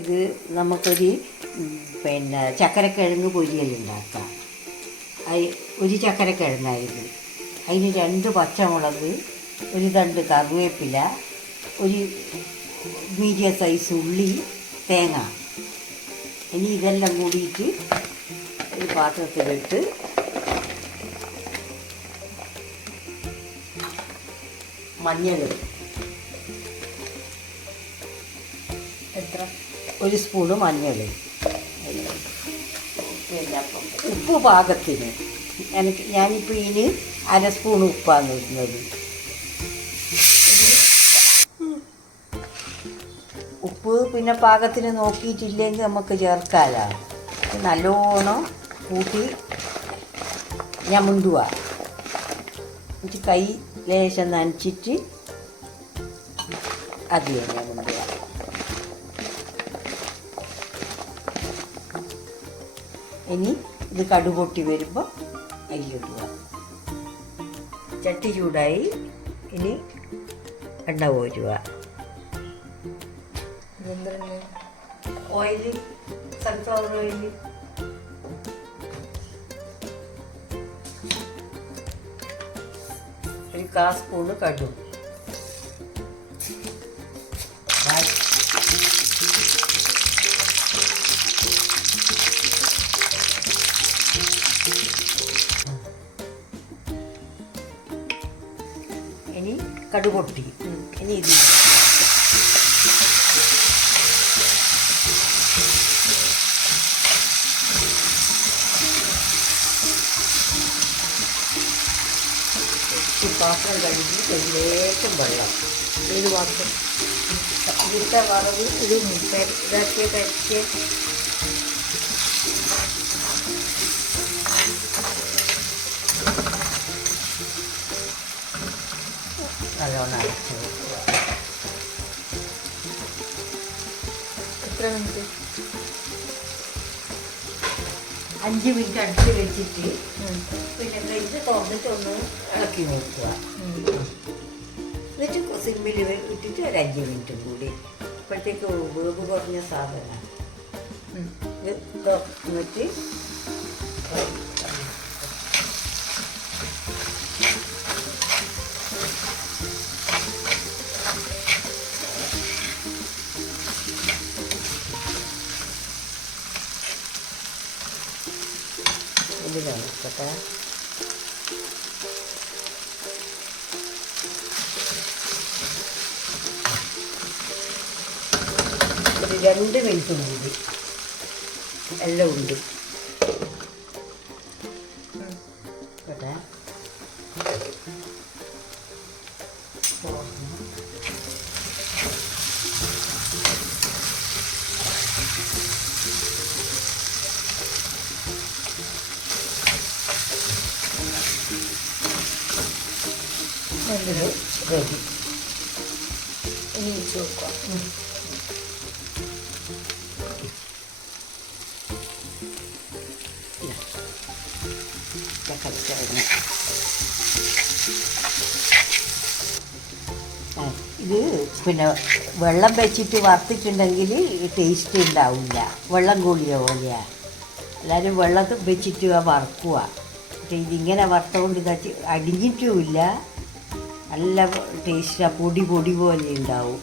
ഇത് നമുക്കൊരു പിന്നെ ചക്കരക്കിഴങ്ങ് പൊരിയലുണ്ടാക്കാം അയ് ഒരു ചക്കരക്കിഴങ്ങായിരുന്നു. അതിന് രണ്ട് പച്ചമുളക് ഒരു തണ്ട് കറിവേപ്പില ഒരു മീഡിയം സൈസ് ഉള്ളി തേങ്ങ. ഇനി ഇതെല്ലാം കൂടിയിട്ട് ഒരു പാത്രത്തിലിട്ട് മഞ്ഞൾ എത്ര? ഒരു സ്പൂണ് മഞ്ഞൾ ഉപ്പ് പാകത്തിന്. എനിക്ക് ഞാനിപ്പോൾ ഇതിന് അര സ്പൂൺ ഉപ്പാണ് വരുന്നത് ഉപ്പ് പിന്നെ പാകത്തിന് നോക്കിയിട്ടില്ലെങ്കിൽ നമുക്ക് ചേർക്കാലോ. നല്ലോണം കൂട്ടി ഞാൻ മുണ്ടുക എന്നിട്ട് കൈ ലേശം നനച്ചിട്ട് അതിയാണ് ഇനി ഇത് കടുപൊട്ടി വരുമ്പോൾ അരിയിടുക ചട്ടി ചൂടായി. ഇനി എണ്ണ പോരുക ഓയിൽ സൺഫ്ലവർ ഓയിൽ ഒരു കാ സ്പൂണ് കടു. ഇനി കടുപൊട്ടി ഇനി ഇത്. പാത്രം കഴുകി അതിലേക്കും വെള്ളം. ഏത് പാത്രം? ഇതിട്ട വറവ് ഇത് മുട്ട ഇതാക്കിയ നല്ലോണം അരച്ച് എത്ര മിനിറ്റ്? അഞ്ച് മിനിറ്റ് അടുത്ത് വെച്ചിട്ട് പിന്നെ ഇത് തുറന്നിട്ടൊന്ന് ഇളക്കി നോക്കുക എന്നിട്ട് സിമ്മിൽ ഇട്ടിട്ട് ഒരു അഞ്ച് മിനിറ്റ് കൂടി. അപ്പോഴത്തേക്ക് വേവ് കുറഞ്ഞ സാധനമാണ്. ഇത് തുറന്നിട്ട് ഇതിലാണ് കേട്ടോ ഒരു രണ്ട് മിനിറ്റ് കൂടി എല്ലാം ഉണ്ട്. കേട്ടെ ഇത് റെഡി. ഇനി വെച്ച് ഇത് പിന്നെ വെള്ളം വെച്ചിട്ട് വറുത്തിട്ടുണ്ടെങ്കിൽ ടേസ്റ്റ് ഉണ്ടാവില്ല. വെള്ളം കൂടിയ പോലെയാണ് എല്ലാവരും വെള്ളം വെച്ചിട്ട് വറുക്കുക. പക്ഷേ ഇതിങ്ങനെ വറുത്തുകൊണ്ട് ഇതാച്ച് അടിഞ്ഞിട്ടുമില്ല. നല്ല ടേസ്റ്റാണ് പൊടി പൊടി പോലെ ഉണ്ടാവും.